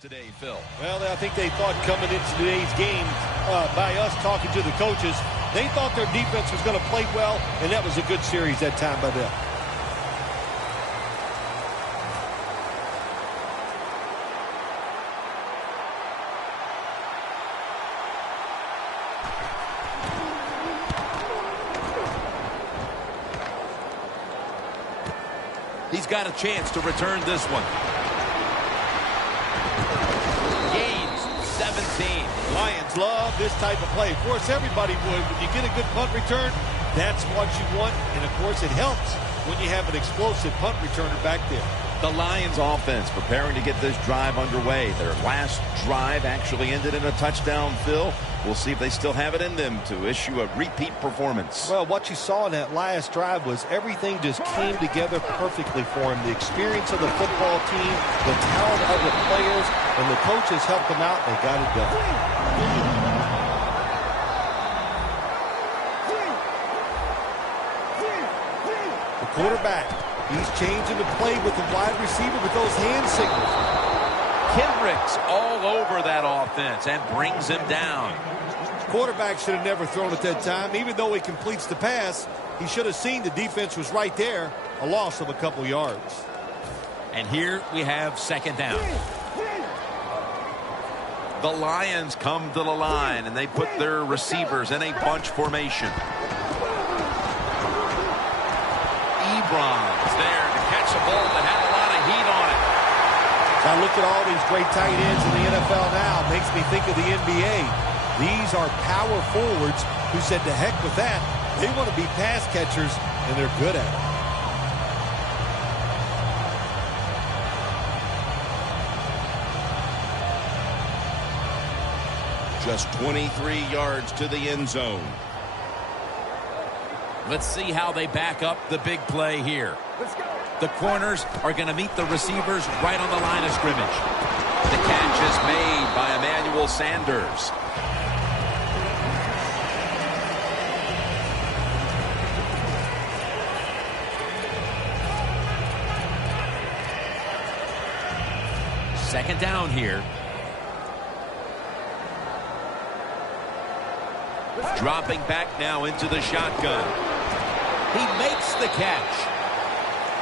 today, Phil? Well, I think they thought coming into today's game, by us talking to the coaches, they thought their defense was going to play well, and that was a good series that time by them. He's got a chance to return this one. Gains 17. Lions love this type of play. Of course, everybody would. When you get a good punt return, that's what you want. And, of course, it helps when you have an explosive punt returner back there. The Lions offense preparing to get this drive underway. Their last drive actually ended in a touchdown, Phil. We'll see if they still have it in them to issue a repeat performance. Well, what you saw in that last drive was everything just came together perfectly for him. The experience of the football team, the talent of the players, and the coaches helped them out. They got it done. The quarterback, he's changing the play with the wide receiver with those hand signals. Kendricks all over that offense and brings him down. Quarterback should have never thrown at that time. Even though he completes the pass, he should have seen the defense was right there. A loss of a couple yards. And here we have second down. The Lions come to the line, and they put their receivers in a bunch formation. Ebron's there to catch a ball that had a lot of heat on it. Now look at all these great tight ends in the NFL now. Makes me think of the NBA. These are power forwards who said to heck with that. They want to be pass catchers, and they're good at it. Just 23 yards to the end zone. Let's see how they back up the big play here. Let's go. The corners are going to meet the receivers right on the line of scrimmage. The catch is made by Emmanuel Sanders. Second down here. Dropping back now into the shotgun. He makes the catch.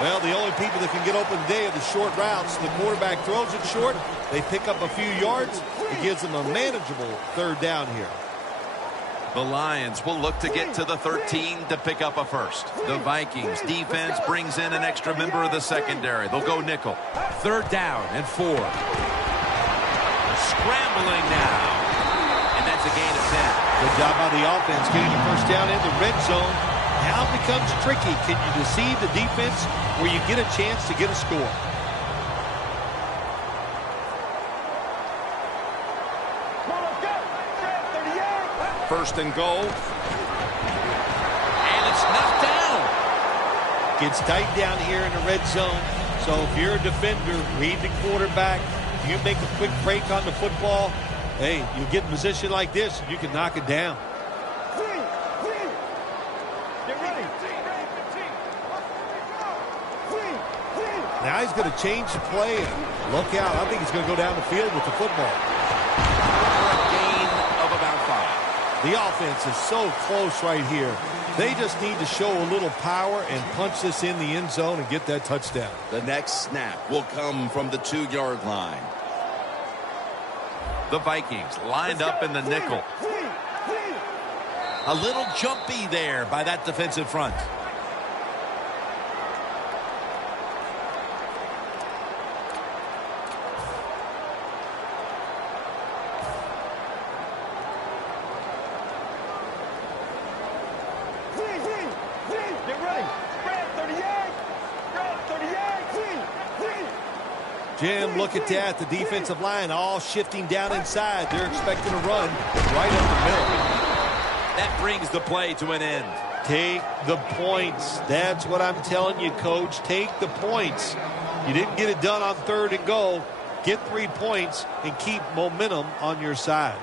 Well, the only people that can get open today are the short routes. The quarterback throws it short. They pick up a few yards. It gives them a manageable third down here. The Lions will look to get to the 13 to pick up a first. The Vikings defense brings in an extra member of the secondary. They'll go nickel. Third down and 4. Scrambling now. And that's a gain of 10. Good job by the offense getting the first down in the red zone. Now it becomes tricky. Can you deceive the defense where you get a chance to get a score? First and goal. And it's knocked down. Gets tight down here in the red zone. So if you're a defender, read the quarterback. You make a quick break on the football. Hey, you get in a position like this, you can knock it down. Now he's going to change the play. Look out. I think he's going to go down the field with the football. A gain of about 5. The offense is so close right here. They just need to show a little power and punch this in the end zone and get that touchdown. The next snap will come from the 2-yard line. The Vikings lined up in the nickel. A little jumpy there by that defensive front. Jim, look at that. The defensive line all shifting down inside. They're expecting a run right up the middle. That brings the play to an end. Take the points. That's what I'm telling you, Coach. Take the points. You didn't get it done on third and goal. Get 3 points and keep momentum on your side.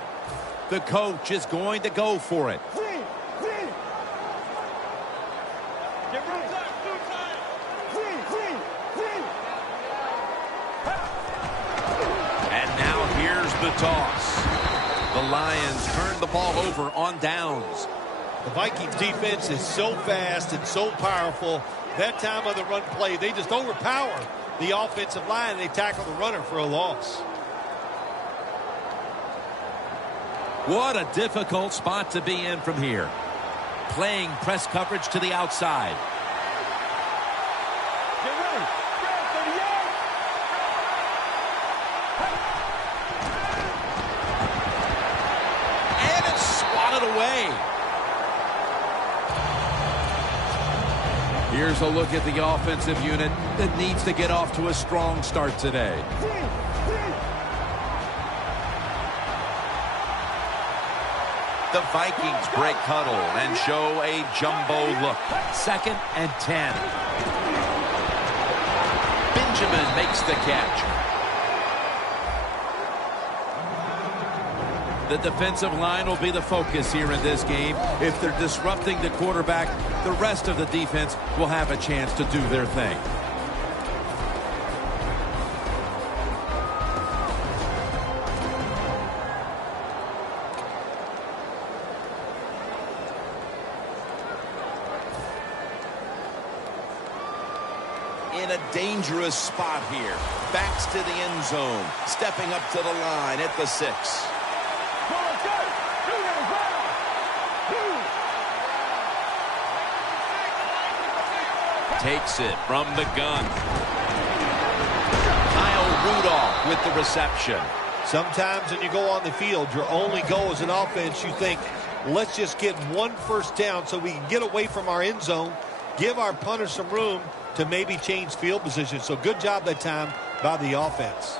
The coach is going to go for it. And now the toss. The Lions turn the ball over on downs. The Vikings defense is so fast and so powerful. That time of the run play, they just overpower the offensive line. They tackle the runner for a loss. What a difficult spot to be in from here. Playing press coverage to the outside. Get ready. And it's swatted away. Here's a look at the offensive unit that needs to get off to a strong start today. The Vikings break huddle and show a jumbo look. 2nd and 10. Benjamin makes the catch. The defensive line will be the focus here in this game. If they're disrupting the quarterback, the rest of the defense will have a chance to do their thing. In a dangerous spot here. Backs to the end zone. Stepping up to the line at the 6. Takes it from the gun. Kyle Rudolph with the reception. Sometimes when you go on the field, your only goal as an offense, you think, let's just get one first down so we can get away from our end zone, give our punter some room to maybe change field position. So good job that time by the offense.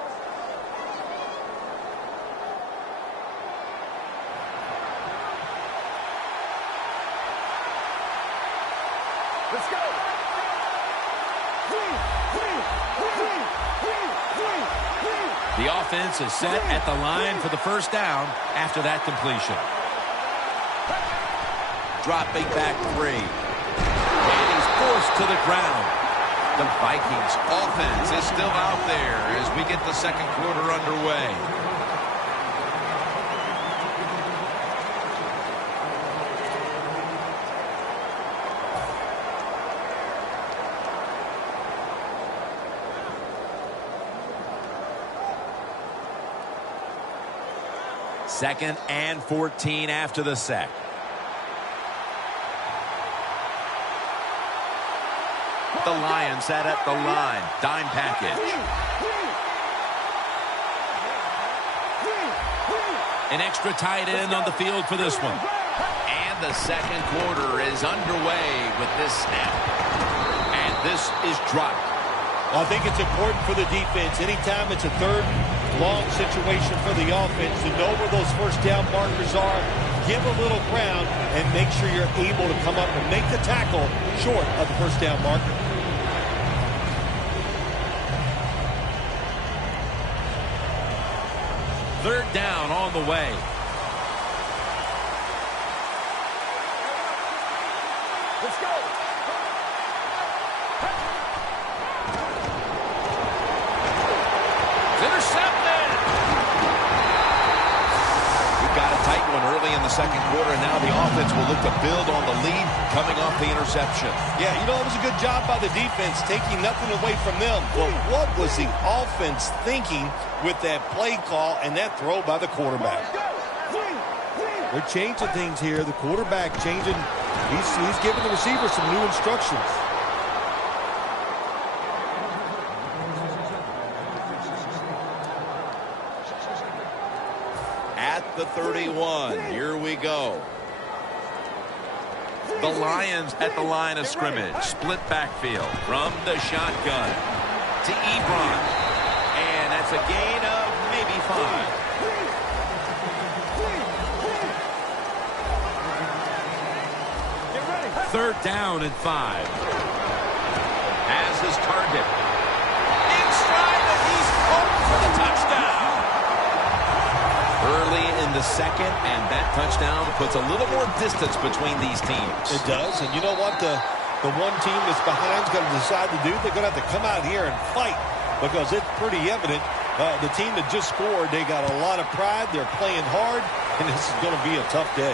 Let's go. The offense is set at the line for the first down after that completion. Dropping back 3. And he's forced to the ground. The Vikings offense is still out there as we get the second quarter underway. Second and 14 after the sack. The Lions set at the line. Dime package. An extra tight end on the field for this one. And the second quarter is underway with this snap. And this is dropped. Well, I think it's important for the defense. Anytime it's a third long situation for the offense to know where those first down markers are, give a little ground, and make sure you're able to come up and make the tackle short of the first down marker. Third down on the way. Let's go. Intercepted. We got a tight one early in the second quarter. Now the offense will look to build on the lead coming off the interception. Yeah, you know, it was a good job by the defense taking nothing away from them. But what was the offense thinking with that play call and that throw by the quarterback? They're changing things here. The quarterback changing. He's giving the receiver some new instructions. At the 31, here we go. The Lions at the line of scrimmage. Split backfield from the shotgun to Ebron. And that's a gain of maybe 5. Third down and 5. Has his target. In stride, and he's home for the touchdown. Early in the second, and that touchdown puts a little more distance between these teams. It does, and you know what? The one team that's behind is going to decide to do. They're going to have to come out here and fight because it's pretty evident The team that just scored, they got a lot of pride. They're playing hard, and this is going to be a tough day.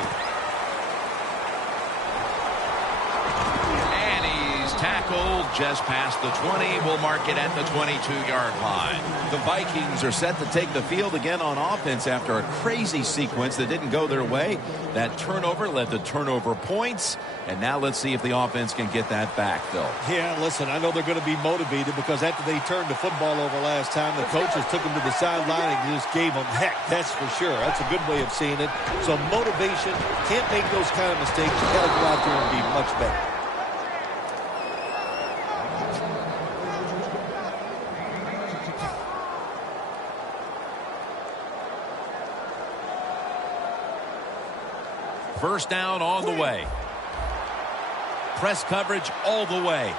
And he's tackled just past the 20. We'll mark it at the 22-yard line. The Vikings are set to take the field again on offense after a crazy sequence that didn't go their way. That turnover led to turnover points. And now let's see if the offense can get that back, Phil. Yeah, listen, I know they're going to be motivated because after they turned the football over last time, the coaches took them to the sideline and just gave them heck, that's for sure. That's a good way of seeing it. So motivation, can't make those kind of mistakes. You got to go out there and be much better. First down on the way. Press coverage all the way.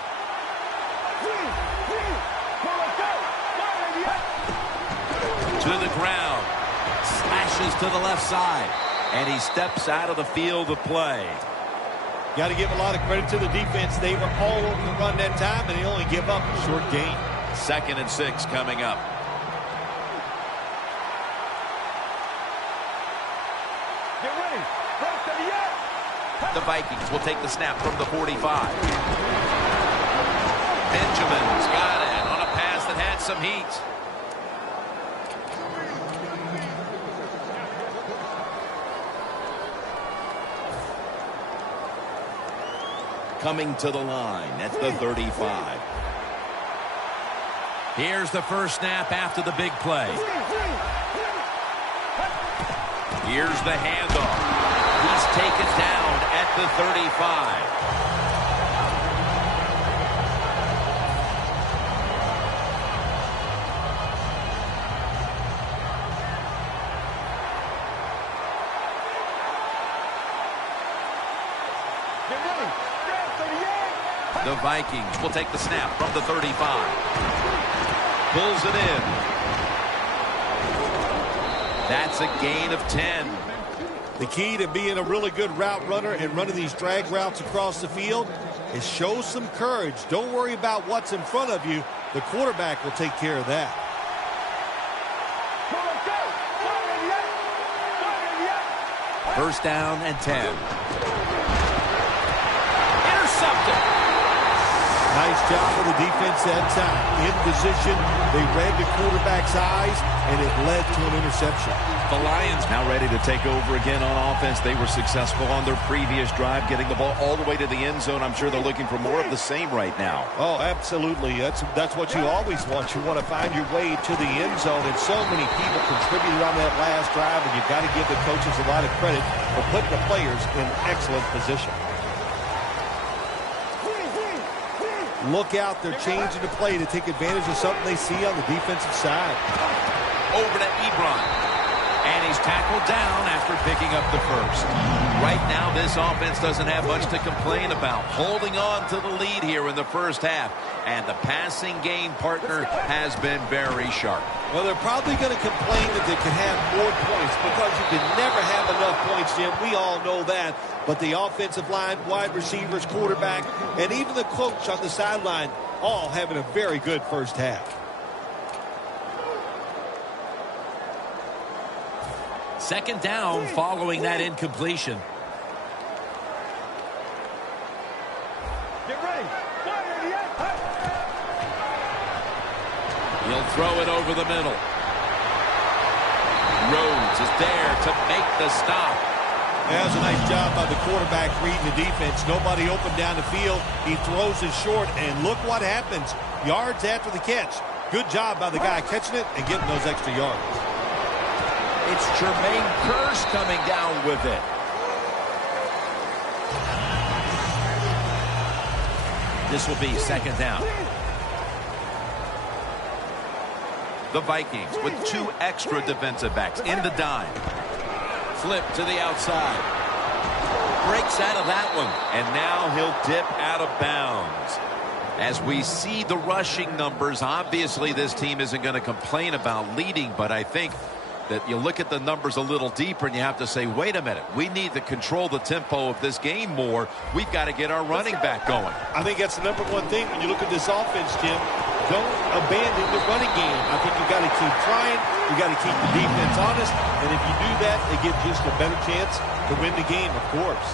To the ground. Slashes to the left side. And he steps out of the field of play. Got to give a lot of credit to the defense. They were all over the run that time, and they only give up a short gain. 2nd and 6 coming up. Get ready. First and 10. The Vikings will take the snap from the 45. Benjamin's got it on a pass that had some heat. Coming to the line at the 35. Here's the first snap after the big play. Here's the handoff. He's taken down at the 35. Get ready. The Vikings will take the snap from the 35. Pulls it in. That's a gain of 10. The key to being a really good route runner and running these drag routes across the field is show some courage. Don't worry about what's in front of you. The quarterback will take care of that. First down and 10. Intercepted. Nice job for the defense that time. In position, they read the quarterback's eyes, and it led to an interception. The Lions now ready to take over again on offense. They were successful on their previous drive, getting the ball all the way to the end zone. I'm sure they're looking for more of the same right now. Oh, absolutely. That's what you always want. You want to find your way to the end zone, and so many people contributed on that last drive, and you've got to give the coaches a lot of credit for putting the players in excellent position. Look out, they're changing the play to take advantage of something they see on the defensive side. Over to Ebron. And he's tackled down after picking up the first. Right now, this offense doesn't have much to complain about. Holding on to the lead here in the first half. And the passing game partner has been very sharp. Well, they're probably going to complain that they can have more points because you can never have enough points, Jim. We all know that. But the offensive line, wide receivers, quarterback, and even the coach on the sideline all having a very good first half. Second down following that incompletion. Get ready. He'll throw it over the middle. Rhodes is there to make the stop. That was a nice job by the quarterback reading the defense. Nobody open down the field. He throws it short, and look what happens. Yards after the catch. Good job by the guy catching it and getting those extra yards. It's Jermaine Kearse coming down with it. This will be second down. The Vikings with 2 extra defensive backs in the dime. Flip to the outside. Breaks out of that one. And now he'll dip out of bounds. As we see the rushing numbers, obviously this team isn't going to complain about leading, but I think that you look at the numbers a little deeper and you have to say, wait a minute, we need to control the tempo of this game more. We've got to get our running back going. I think that's the number one thing when you look at this offense, Jim. don't abandon the running game. I think you got to keep trying. You got to keep the defense honest. And if you do that, they get just a better chance to win the game, of course.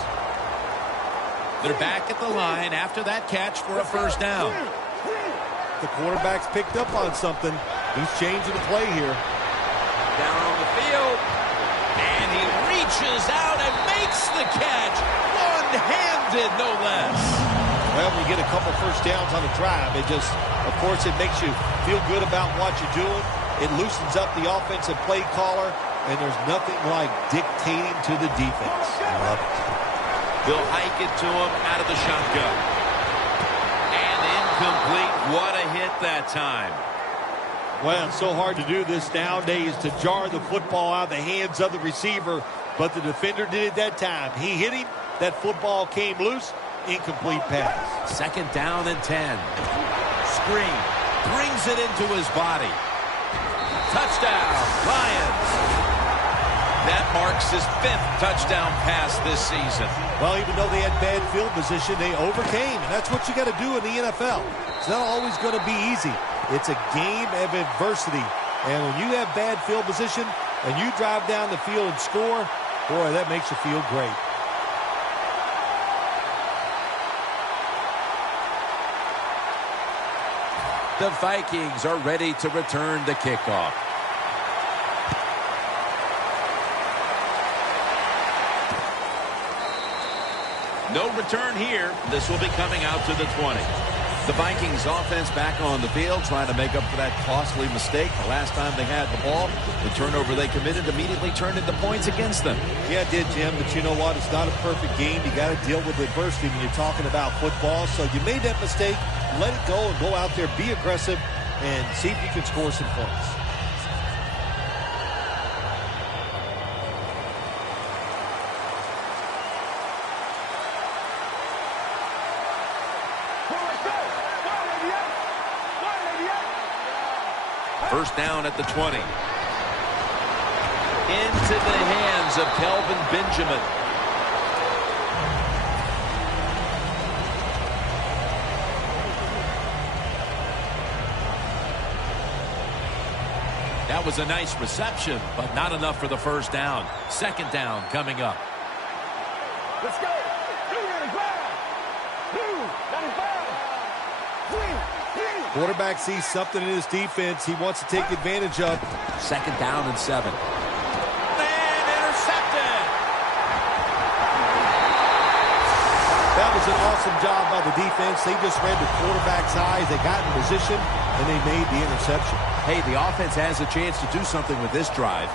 They're back at the line after that catch for a first down. The quarterback's picked up on something. He's changing the play here. Down on the field. And he reaches out and makes the catch. One-handed, no less. Well, we get a couple first downs on a drive. It just, of course, it makes you feel good about what you're doing. It loosens up the offensive play caller, and there's nothing like dictating to the defense. I love it. They'll hike it to him out of the shotgun. And incomplete. What a hit that time. Well, it's so hard to do this nowadays, to jar the football out of the hands of the receiver, but the defender did it that time. He hit him. That football came loose. Incomplete pass. Second down and 10. Screen. Brings it into his body. Touchdown, Lions. That marks his 5th touchdown pass this season. Well, even though they had bad field position, they overcame, and that's what you got to do in the NFL. It's not always going to be easy. It's a game of adversity, and when you have bad field position and you drive down the field and score, boy, that makes you feel great. The Vikings are ready to return the kickoff. No return here. This will be coming out to the 20. The Vikings offense back on the field, trying to make up for that costly mistake. The last time they had the ball, the turnover they committed immediately turned into points against them. Yeah, it did, Jim, but you know what? It's not a perfect game. You got to deal with adversity when you're talking about football. So you made that mistake, let it go, and go out there, be aggressive, and see if you can score some points. First down at the 20. Into the hands of Kelvin Benjamin. That was a nice reception, but not enough for the first down. Second down coming up. Let's go. 295. Quarterback sees something in his defense he wants to take advantage of. Second down and 7. And intercepted. That was an awesome job by the defense. They just read the quarterback's eyes. They got in position, and they made the interception. Hey, the offense has a chance to do something with this drive.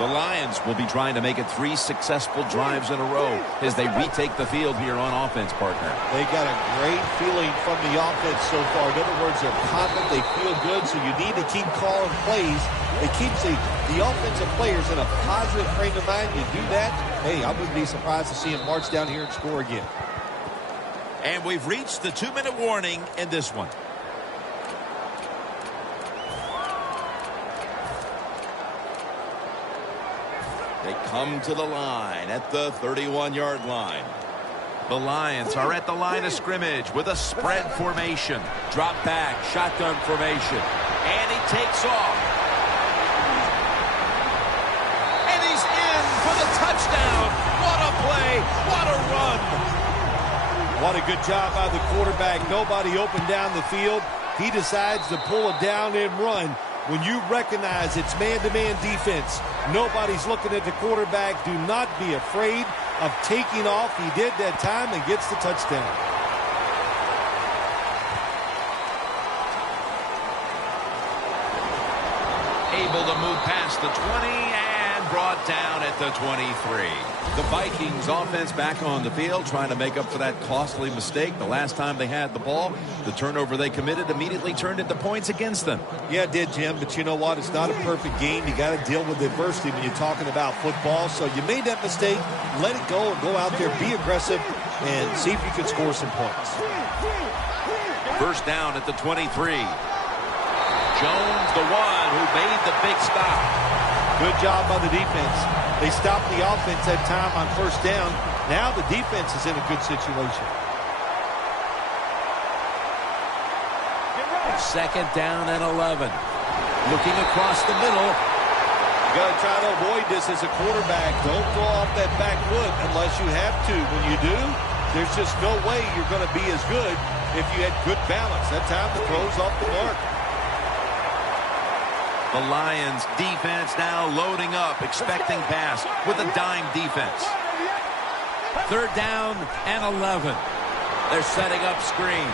The Lions will be trying to make it 3 successful drives in a row as they retake the field here on offense, partner. They got a great feeling from the offense so far. In other words, they're confident, they feel good, so you need to keep calling plays. It keeps the offensive players in a positive frame of mind. You do that, hey, I wouldn't be surprised to see them march down here and score again. And we've reached the 2-minute warning in this one. They come to the line at the 31-yard line. The Lions are at the line of scrimmage with a spread formation. Drop back, shotgun formation. And he takes off. And he's in for the touchdown. What a play. What a run. What a good job by the quarterback. Nobody open down the field. He decides to pull it down and run. When you recognize it's man-to-man defense, nobody's looking at the quarterback. Do not be afraid of taking off. He did that time and gets the touchdown. Able to move past the 20 and brought down at the 23. The Vikings offense back on the field, trying to make up for that costly mistake. The last time they had the ball, the turnover they committed immediately turned into points against them. Yeah, it did, Jim, but you know what? It's not a perfect game. You got to deal with adversity when you're talking about football. So you made that mistake, let it go, and go out there, be aggressive, and see if you can score some points. First down at the 23. Jones, the one who made the big stop. Good job by the defense. They stopped the offense that time on first down. Now the defense is in a good situation. Second down and 11. Looking across the middle. You got to try to avoid this as a quarterback. Don't throw off that back foot unless you have to. When you do, there's just no way you're going to be as good if you had good balance. That time the throw's off the mark. The Lions defense now loading up, expecting pass with a dime defense. Third down and 11. They're setting up screen.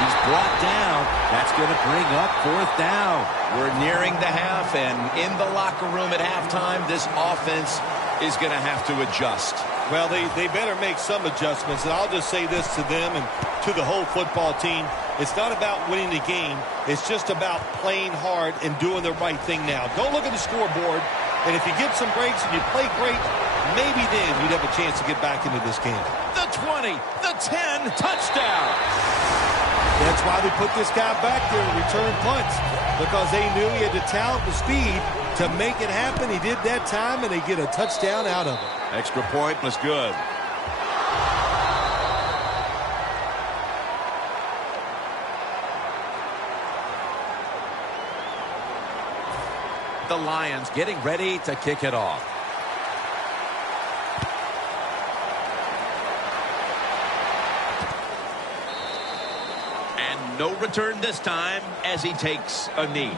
He's brought down. That's going to bring up fourth down. We're nearing the half, and in the locker room at halftime, this offense is going to have to adjust. Well, they better make some adjustments, and I'll just say this to them and to the whole football team. It's not about winning the game. It's just about playing hard and doing the right thing now. Don't look at the scoreboard, and if you get some breaks and you play great, maybe then you'd have a chance to get back into this game. The 20, the 10, touchdown. That's why they put this guy back there to return punts, because they knew he had the talent and speed to make it happen. He did that time, and they get a touchdown out of it. Extra point was good. The Lions getting ready to kick it off. And no return this time as he takes a knee.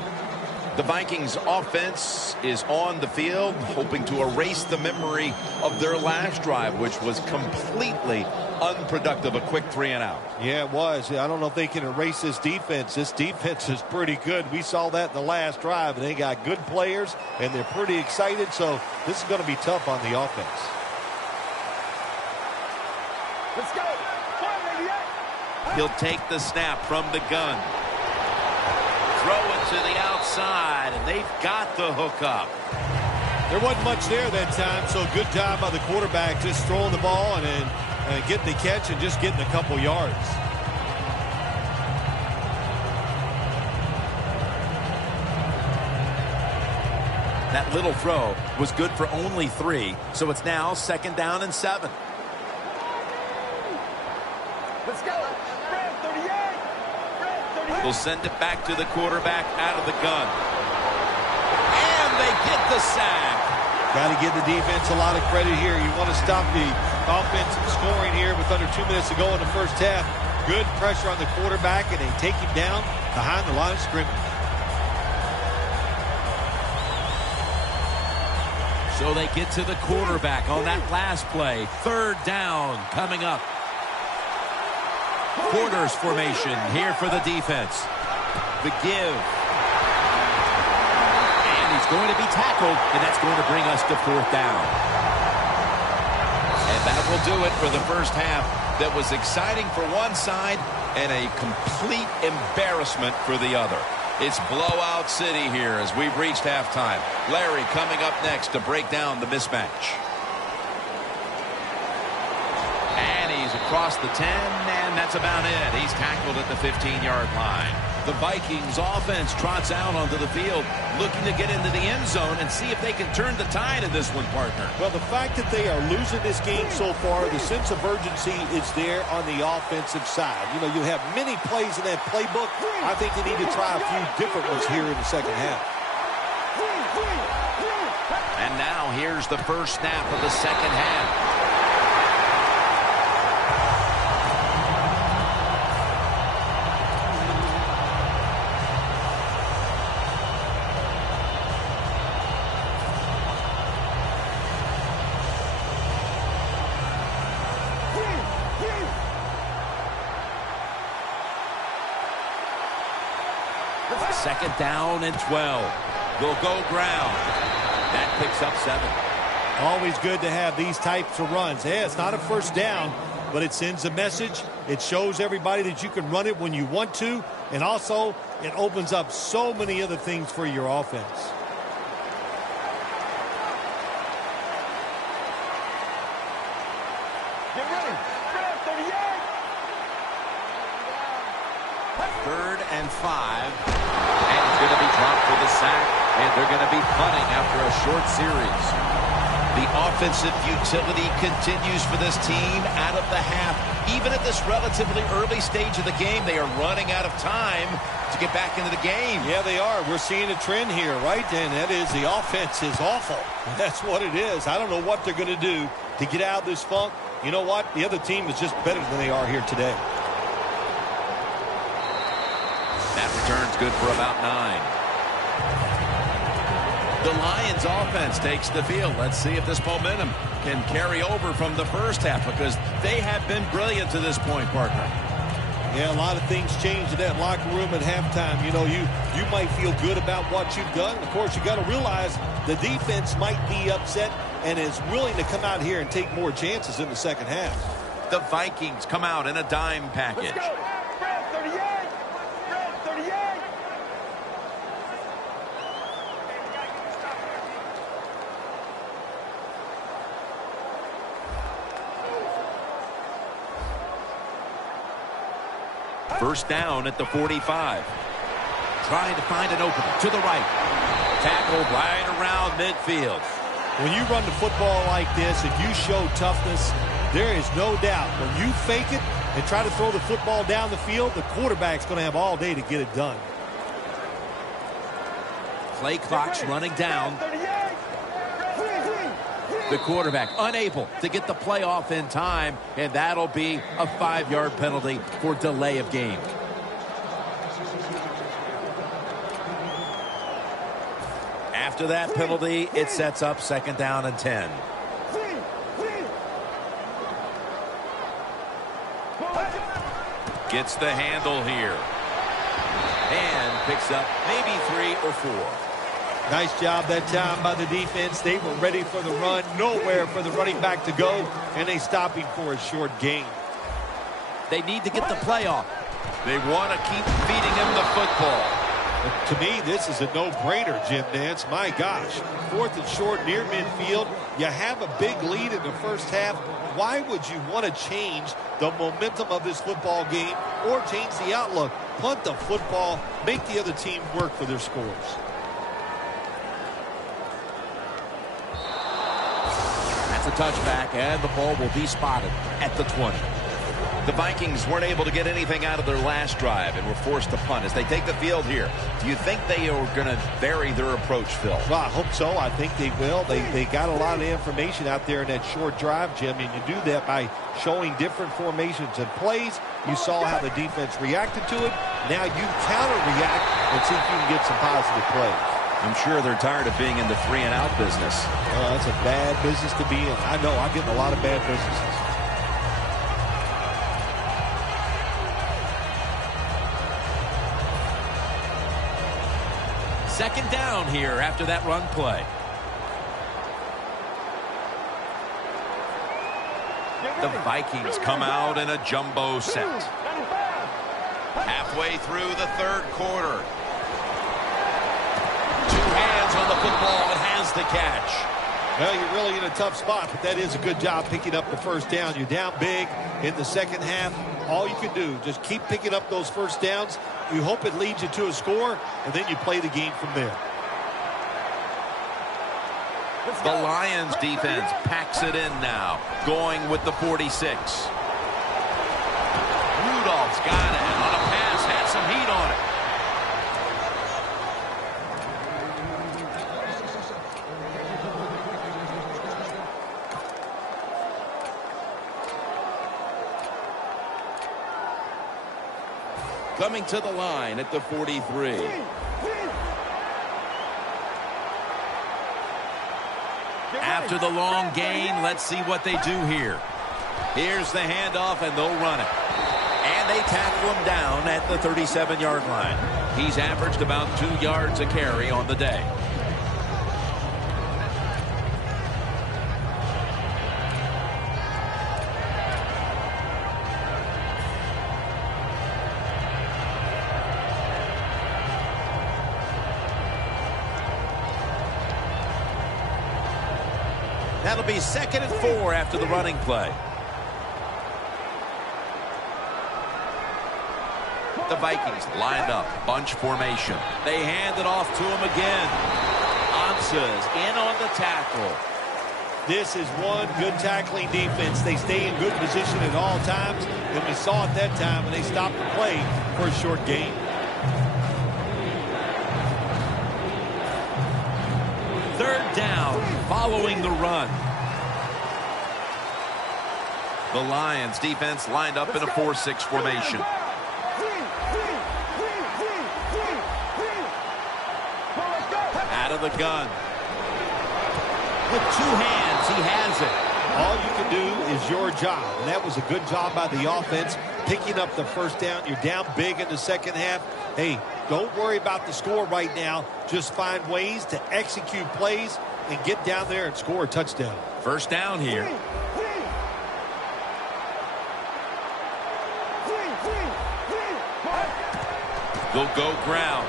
The Vikings offense is on the field, hoping to erase the memory of their last drive, which was completely unproductive, a quick 3 and out. Yeah, it was. I don't know if they can erase this defense. This defense is pretty good. We saw that in the last drive, and they got good players, and they're pretty excited, so this is going to be tough on the offense. Let's go. He'll take the snap from the gun. Throw it to the outside, and they've got the hook up. There wasn't much there that time, so good job by the quarterback just throwing the ball and then getting the catch and just getting a couple yards. That little throw was good for only 3, so it's now second down and 7. Let's go. Fred, 38. Fred, 38. We'll send it back to the quarterback out of the gun. And they get the sack. Got to give the defense a lot of credit here. You want to stop the offense scoring here with under 2 minutes to go in the first half. Good pressure on the quarterback, and they take him down behind the line of scrimmage. So they get to the quarterback on that last play. Third down coming up. Quarters formation here for the defense. The give. And he's going to be tackled, and that's going to bring us to fourth down. And that will do it for the first half. That was exciting for one side and a complete embarrassment for the other. It's blowout city here as we've reached halftime. Larry coming up next to break down the mismatch. And he's across the 10, and that's about it. He's tackled at the 15-yard line. The Vikings offense trots out onto the field, looking to get into the end zone and see if they can turn the tide in this one, partner. Well, the fact that they are losing this game so far, the sense of urgency is there on the offensive side. You know, you have many plays in that playbook. I think they need to try a few different ones here in the second half. And now here's the first snap of the second half. Second down and 12. We'll go ground. That picks up 7. Always good to have these types of runs. Yeah, it's not a first down, but it sends a message. It shows everybody that you can run it when you want to, and also it opens up so many other things for your offense. Get ready. Fred, 38. Third and 5. And it's going to be dropped for the sack, and they're going to be punting after a short series. The offensive utility continues for this team out of the half. Even at this relatively early stage of the game, they are running out of time to get back into the game. Yeah, they are. We're seeing a trend here, right? And that is the offense is awful. That's what it is. I don't know what they're going to do to get out of this funk. You know what? The other team is just better than they are here today. That return's good for about 9. The Lions offense takes the field. Let's see if this momentum can carry over from the first half, because they have been brilliant to this point, partner. Yeah, a lot of things changed in that locker room at halftime. You know, you might feel good about what you've done. Of course, you got to realize the defense might be upset and is willing to come out here and take more chances in the second half. The Vikings come out in a dime package. Let's go. Red 38. Red 38. First down at the 45. Trying to find an opening to the right. Tackle right around midfield. When you run the football like this and you show toughness, there is no doubt when you fake it and try to throw the football down the field, the quarterback's going to have all day to get it done. Play clock's running down. The quarterback unable to get the play off in time, and that'll be a 5-yard penalty for delay of game. After that penalty, it sets up second down and 10. Gets the handle here. And picks up maybe 3 or 4. Nice job that time by the defense. They were ready for the run. Nowhere for the running back to go. And they stop him for a short gain. They need to get the play off. They want to keep feeding him the football. To me, this is a no-brainer, Jim Nance. My gosh. 4th and short near midfield. You have a big lead in the first half. Why would you want to change the momentum of this football game or change the outlook? Punt the football. Make the other team work for their scores. That's a touchback, and the ball will be spotted at the 20. The Vikings weren't able to get anything out of their last drive and were forced to punt as they take the field here. Do you think they are going to vary their approach, Phil? Well, I hope so. I think they will. They got a lot of information out there in that short drive, Jim, and you do that by showing different formations and plays. You saw how the defense reacted to it. Now you counter-react and see if you can get some positive plays. I'm sure they're tired of being in the 3-and-out business. Oh, that's a bad business to be in. I know. I get in a lot of bad businesses. Second down here after that run play. The Vikings come out in a jumbo set. Halfway through the third quarter. 2 hands on the football and has the catch. Well, you're really in a tough spot, but that is a good job picking up the first down. You're down big in the second half. All you can do, just keep picking up those first downs. You hope it leads you to a score, and then you play the game from there. The Lions defense packs it in now, going with the 46. Rudolph's got it on a pass, had some heat on it. Coming to the line at the 43. After the long gain, let's see what they do here. Here's the handoff, and they'll run it. And they tackle him down at the 37-yard line. He's averaged about 2 yards a carry on the day. That'll be 2nd and 4 after the running play. The Vikings lined up, bunch formation. They hand it off to him again. Ansah's in on the tackle. This is one good tackling defense. They stay in good position at all times, and we saw it that time when they stopped the play for a short gain. Third down, following the run. The Lions defense lined up in a 4-6 formation. Out of the gun. With two hands, he has it. All you can do is your job, and that was a good job by the offense, picking up the first down. You're down big in the second half. Hey, don't worry about the score right now. Just find ways to execute plays and get down there and score a touchdown. First down here. They'll go ground.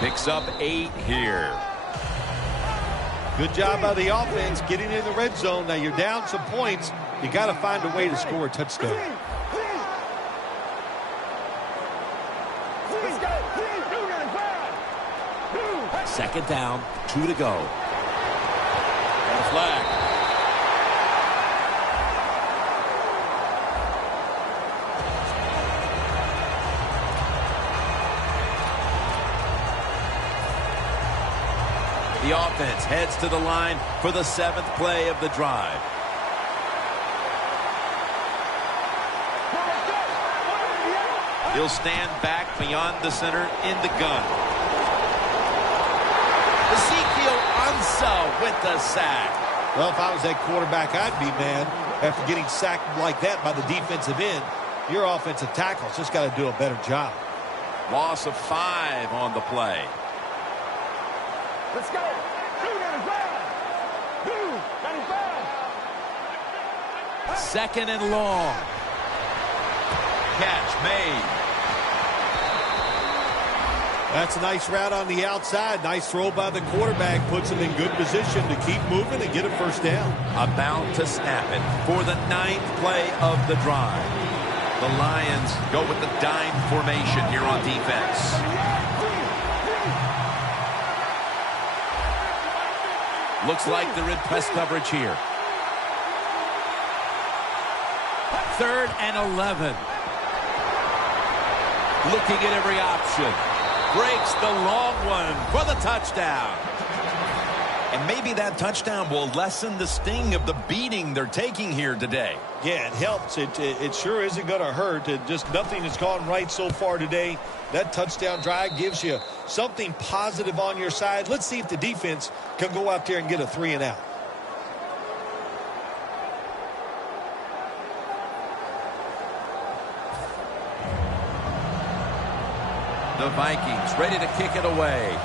Picks up 8 here. Good job by the offense getting in the red zone. Now you're down some points. You got to find a way to score a touchdown. Second down, 2 to go. And a flag. The offense heads to the line for the 7th play of the drive. He'll stand back beyond the center in the gun. Ezekiel Ansah with the sack. Well, if I was that quarterback, I'd be mad after getting sacked like that by the defensive end. Your offensive tackle's just got to do a better job. Loss of 5 on the play. Let's go. 2nd and long. Catch made. That's a nice route on the outside. Nice throw by the quarterback. Puts him in good position to keep moving and get a first down. About to snap it for the 9th play of the drive. The Lions go with the dime formation here on defense. Looks like they're in press coverage here. 3rd and 11. Looking at every option. Breaks the long one for the touchdown. And maybe that touchdown will lessen the sting of the beating they're taking here today. Yeah, it helps. It sure isn't going to hurt. Just nothing has gone right so far today. That touchdown drive gives you something positive on your side. Let's see if the defense can go out there and get a 3 and out. The Vikings ready to kick it away.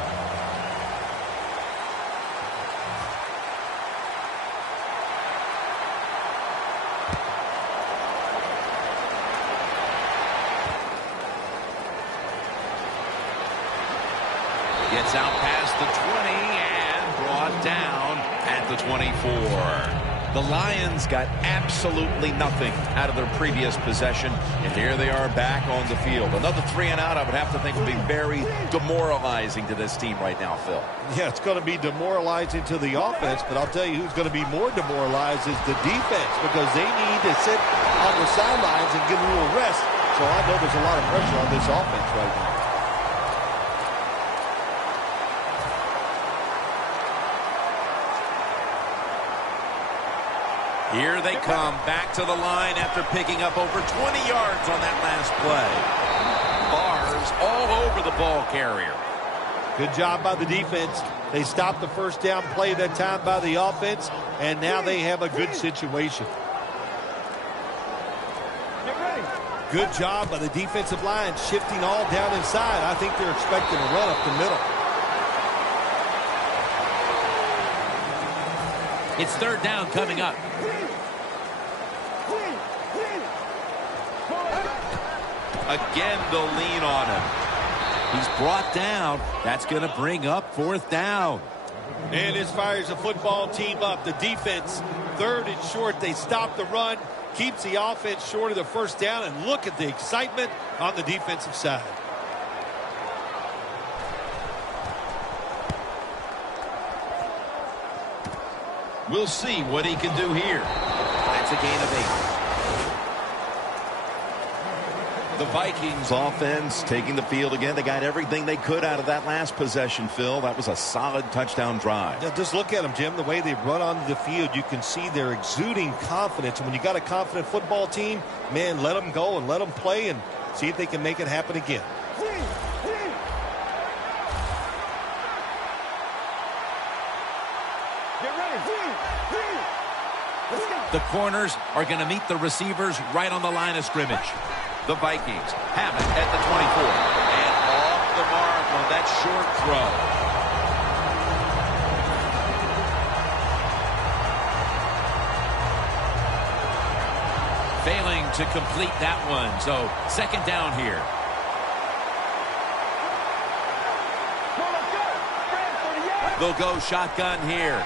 Gets out past the 20 and brought down at the 24. The Lions got absolutely nothing out of their previous possession, and here they are back on the field. Another 3 and out, I would have to think, would be very demoralizing to this team right now, Phil. Yeah, it's going to be demoralizing to the offense, but I'll tell you who's going to be more demoralized is the defense, because they need to sit on the sidelines and get a little rest. So I know there's a lot of pressure on this offense right now. Here they come back to the line after picking up over 20 yards on that last play. Bars all over the ball carrier. Good job by the defense. They stopped the first down play that time by the offense, and now they have a good situation. Good job by the defensive line, shifting all down inside. I think they're expecting a run up the middle. It's 3rd down coming up. Again, they'll lean on him. He's brought down. That's going to bring up 4th down. And this fires the football team up. The defense, 3rd and short. They stop the run, keeps the offense short of the first down, and look at the excitement on the defensive side. We'll see what he can do here. That's a gain of 8. The Vikings offense taking the field again. They got everything they could out of that last possession, Phil. That was a solid touchdown drive. Yeah, just look at them, Jim. The way they run onto the field, you can see they're exuding confidence. And when you got a confident football team, man, let them go and let them play and see if they can make it happen again. The corners are going to meet the receivers right on the line of scrimmage. The Vikings have it at the 24. And off the mark on that short throw. Failing to complete that one. So, second down here. They'll go shotgun here.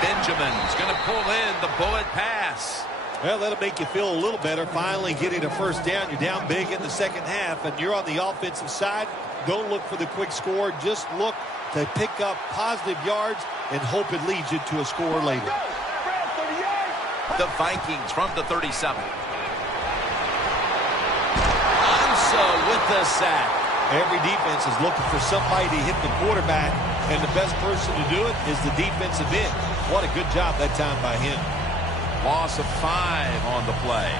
Benjamin's going to pull in the bullet pass. Well, that'll make you feel a little better. Finally getting a first down. You're down big in the second half, and you're on the offensive side. Don't look for the quick score. Just look to pick up positive yards and hope it leads you to a score later. The Vikings from the 37. Ansa with the sack. Every defense is looking for somebody to hit the quarterback, and the best person to do it is the defensive end. What a good job that time by him. Loss of 5 on the play.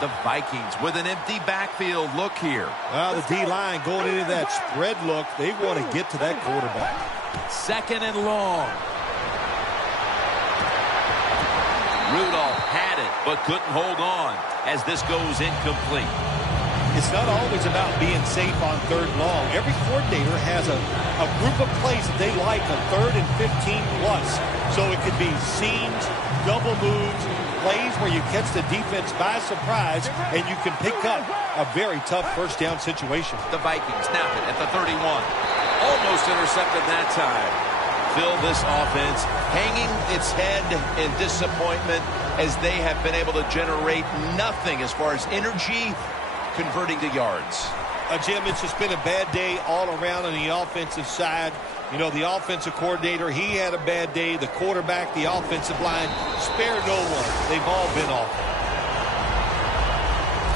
The Vikings with an empty backfield look here. Well, the D-line going into that spread look, they want to get to that quarterback. Second and long. Rudolph had it, but couldn't hold on as this goes incomplete. It's not always about being safe on third and long. Every coordinator has a group of plays that they like on 3rd and 15 plus. So it could be seams, double moves, plays where you catch the defense by surprise and you can pick up a very tough first down situation. The Vikings snap it at the 31. Almost intercepted that time. Phil, this offense hanging its head in disappointment as they have been able to generate nothing as far as energy converting to yards. Jim, it's just been a bad day all around on the offensive side. You know, the offensive coordinator, he had a bad day. The quarterback, the offensive line, spare no one. They've all been awful.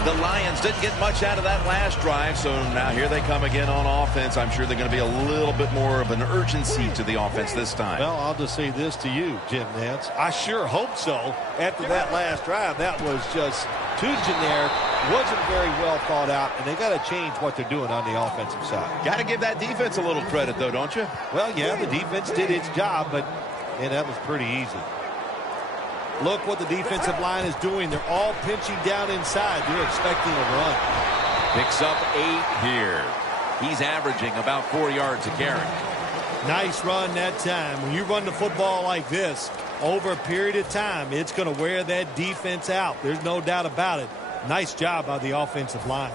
The Lions didn't get much out of that last drive, so now here they come again on offense. I'm sure they're going to be a little bit more of an urgency to the offense this time. Well, I'll just say this to you, Jim Nance. I sure hope so. After that last drive, that was just too generic, wasn't very well thought out, and they got to change what they're doing on the offensive side. Got to give that defense a little credit, though, don't you? Well, yeah, the defense did its job, but man, that was pretty easy. Look what the defensive line is doing. They're all pinching down inside. They're expecting a run. Picks up 8 here. He's averaging about 4 yards a carry. Nice run that time. When you run the football like this, over a period of time, it's going to wear that defense out. There's no doubt about it. Nice job by the offensive line.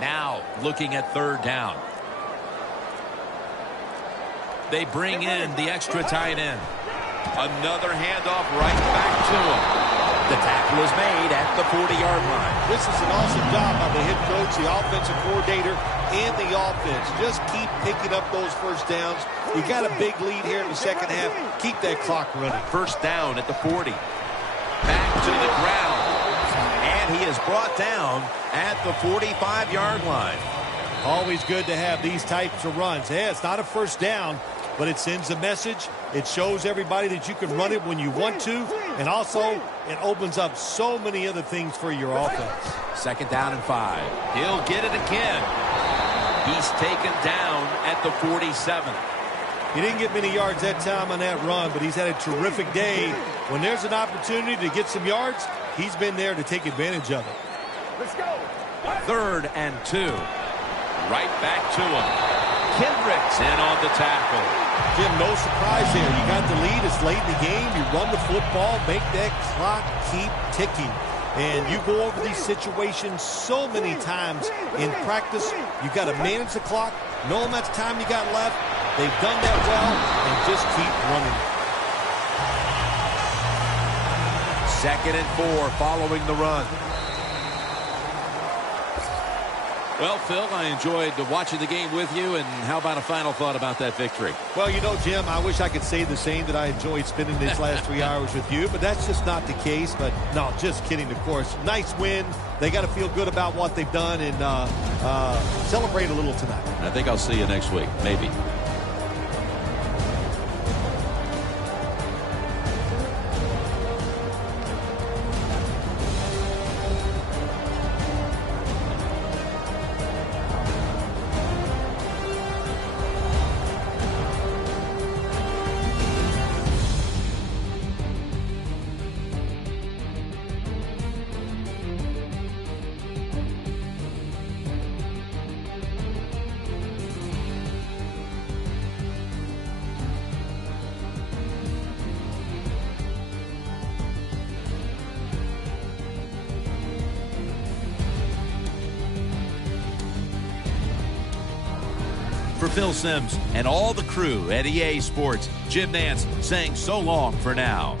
Now looking at 3rd down. They bring in the extra tight end. Another handoff right back to him. The tackle is made at the 40-yard line. This is an awesome job by the head coach, the offensive coordinator, and the offense. Just keep picking up those first downs. You got a big lead here in the second half. Keep that clock running. First down at the 40. Back to the ground. And he is brought down at the 45-yard line. Always good to have these types of runs. Yeah, it's not a first down, but it sends a message. It shows everybody that you can run it when you want to, and also it opens up so many other things for your offense. Second down and 5. He'll get it again. He's taken down at the 47. He didn't get many yards that time on that run, but he's had a terrific day. When there's an opportunity to get some yards, he's been there to take advantage of it. Let's go. 3rd and 2. Right back to him. Kendricks in on the tackle. Jim, no surprise there. You got the lead. It's late in the game. You run the football, make that clock keep ticking. And you go over these situations so many times in practice. You got to manage the clock, know how much time you got left. They've done that well, and just keep running. 2nd and 4 following the run. Well, Phil, I enjoyed watching the game with you, and how about a final thought about that victory? Well, you know, Jim, I wish I could say the same, that I enjoyed spending these last 3 hours with you, but that's just not the case. But no, just kidding, of course. Nice win. They got to feel good about what they've done and celebrate a little tonight. I think I'll see you next week, maybe. For Phil Simms and all the crew at EA Sports, Jim Nantz saying so long for now.